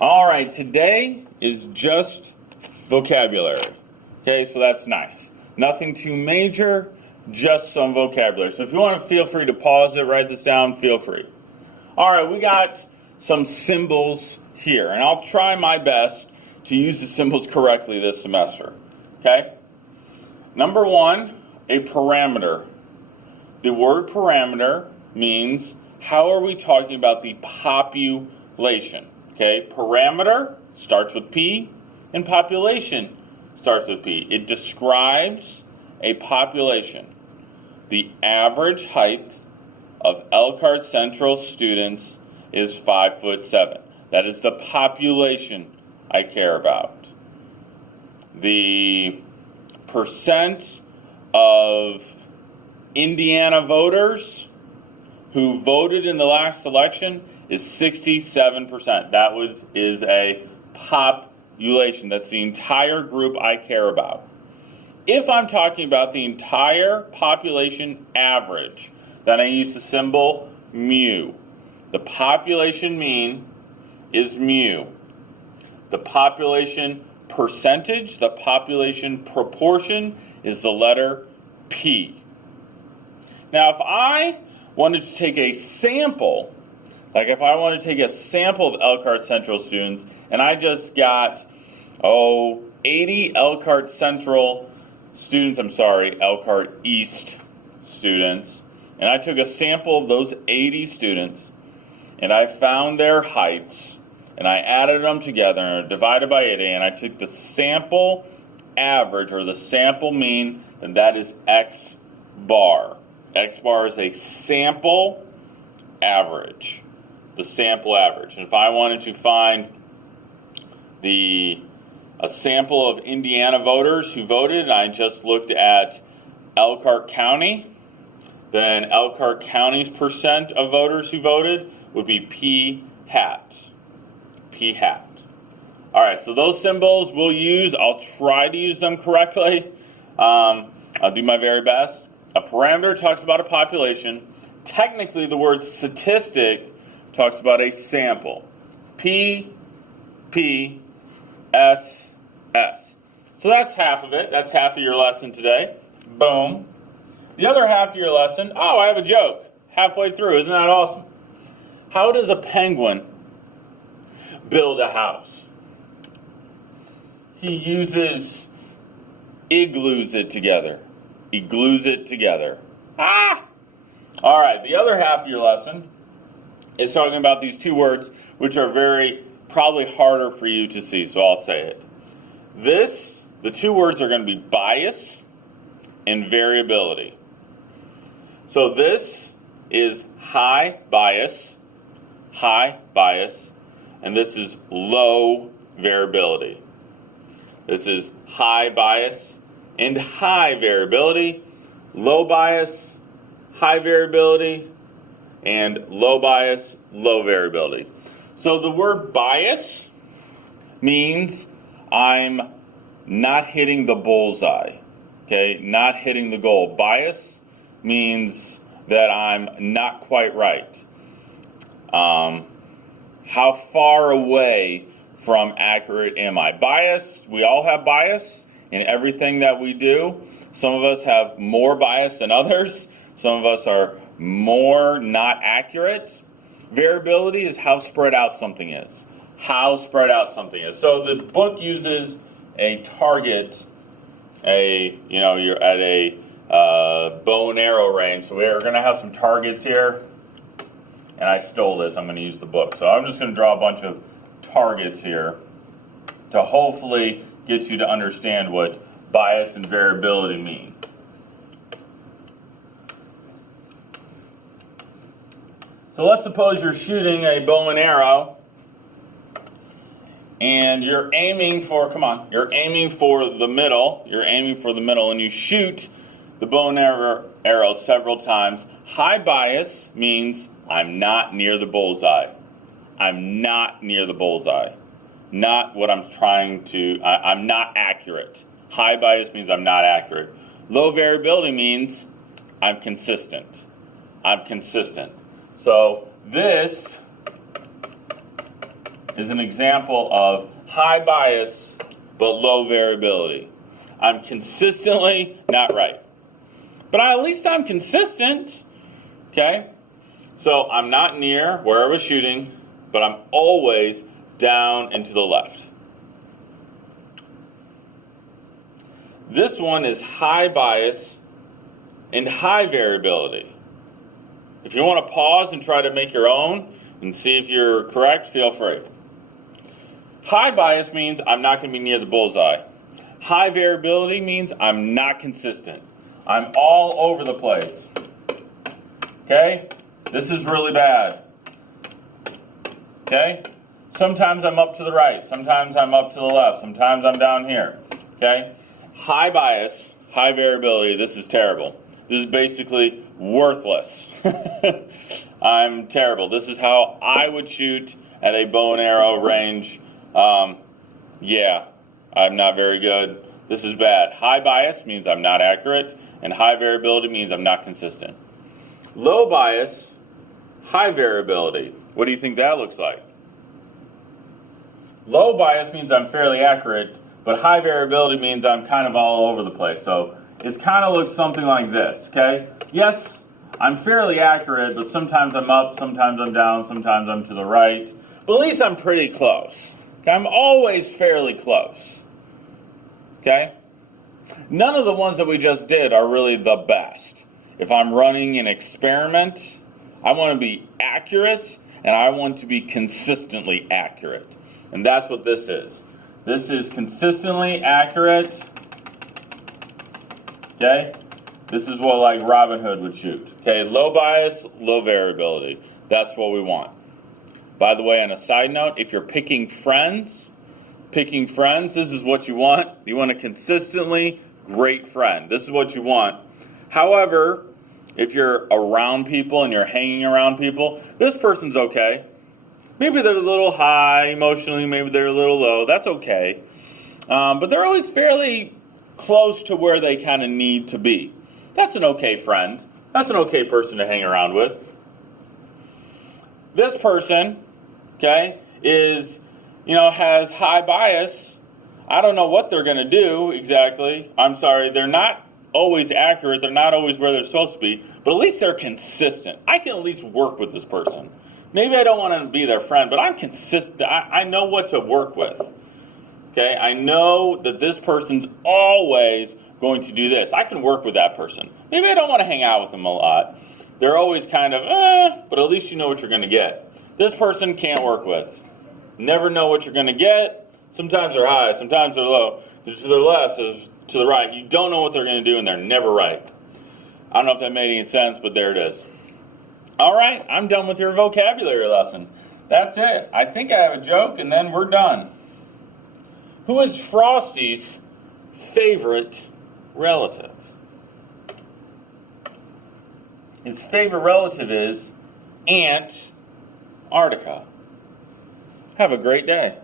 All right, today is just vocabulary. Okay, so that's nice. Nothing too major, just some vocabulary. So if you want to, feel free to pause it, write this down, feel free. All right, we got some symbols here, and I'll try my best to use the symbols correctly this semester. Okay? Number one, a parameter. The word parameter means how are we talking about the population? Okay, parameter starts with P, and population starts with P. It describes a population. The average height of Elkhart Central students is 5'7". That is the population I care about. The percent of Indiana voters who voted in the last election is 67%. That is a population. That's the entire group I care about. If I'm talking about the entire population average, then I use the symbol mu. The population mean is mu. The population percentage, the population proportion is the letter P. Now, if I wanted to take a sample, like if I wanted to take a sample of Elkhart Central students, and I just got, 80 Elkhart Central students, Elkhart East students, and I took a sample of those 80 students, and I found their heights, and I added them together, and divided by 80, and I took the sample average, or the sample mean, then that is X bar. X bar is a sample average. The sample average. And if I wanted to find a sample of Indiana voters who voted, and I just looked at Elkhart County, then Elkhart County's percent of voters who voted would be P hat. P hat. All right, so those symbols we'll use. I'll try to use them correctly. I'll do my very best. A parameter talks about a population. Technically, the word statistic talks about a sample. P, P, S, S. So that's half of it. That's half of your lesson today. Boom. The other half of your lesson, I have a joke halfway through. Isn't that awesome? How does a penguin build a house? He igloos it together. He glues it together. All right, the other half of your lesson is talking about these two words, which are probably harder for you to see, so I'll say it. The two words are going to be bias and variability. So this is high bias, and this is low variability. This is high bias and high variability, low bias, high variability, and low bias, low variability. So the word bias means I'm not hitting the bullseye, okay? Not hitting the goal. Bias means that I'm not quite right. How far away from accurate am I? Bias, we all have bias in everything that we do. Some of us have more bias than others. Some of us are more not accurate. Variability is how spread out something is. How spread out something is. So the book uses a target, you're at a bow and arrow range. So we're going to have some targets here. And I stole this. I'm going to use the book. So I'm just going to draw a bunch of targets here to hopefully get you to understand what bias and variability mean. So let's suppose you're shooting a bow and arrow, and you're aiming for the middle, and you shoot the bow and arrow several times. High bias means I'm not near the bullseye. I'm not near the bullseye. Not what I'm trying to, I'm not accurate. High bias means I'm not accurate. Low variability means I'm consistent. I'm consistent. So this is an example of high bias but low variability. I'm consistently not right. But at least I'm consistent. Okay? So I'm not near where I was shooting, but I'm always down and to the left. This one is high bias and high variability. If you want to pause and try to make your own and see if you're correct, feel free. High bias means I'm not going to be near the bullseye. High variability means I'm not consistent. I'm all over the place. Okay? This is really bad. Okay? Sometimes I'm up to the right. Sometimes I'm up to the left. Sometimes I'm down here. Okay? High bias, high variability, this is terrible. This is basically worthless. I'm terrible. This is how I would shoot at a bow and arrow range. Yeah, I'm not very good. This is bad. High bias means I'm not accurate, and high variability means I'm not consistent. Low bias, high variability. What do you think that looks like? Low bias means I'm fairly accurate, but high variability means I'm kind of all over the place. So it kind of looks something like this, okay? Yes, I'm fairly accurate, but sometimes I'm up, sometimes I'm down, sometimes I'm to the right. But at least I'm pretty close. Okay? I'm always fairly close. Okay? None of the ones that we just did are really the best. If I'm running an experiment, I want to be accurate, and I want to be consistently accurate. And that's what this is. This is consistently accurate. Okay? This is what like Robin Hood would shoot. Okay, low bias, low variability. That's what we want. By the way, on a side note, if you're picking friends, this is what you want. You want a consistently great friend. This is what you want. However, if you're around people and you're hanging around people, this person's okay. Maybe they're a little high emotionally, maybe they're a little low. That's okay. But they're always fairly close to where they kind of need to be. That's an okay friend. That's an okay person to hang around with. This person, okay, has high bias. I don't know what they're going to do exactly. I'm sorry, they're not always accurate. They're not always where they're supposed to be. But at least they're consistent. I can at least work with this person. Maybe I don't want to be their friend, but I'm consistent. I know what to work with. Okay, I know that this person's always going to do this. I can work with that person. Maybe I don't want to hang out with them a lot. They're always kind of, but at least you know what you're going to get. This person can't work with. Never know what you're going to get. Sometimes they're high, sometimes they're low. They're to the left, to the right. You don't know what they're going to do, and they're never right. I don't know if that made any sense, but there it is. All right, I'm done with your vocabulary lesson. That's it. I think I have a joke, and then we're done. Who is Frosty's favorite relative? His favorite relative is Antarctica. Have a great day.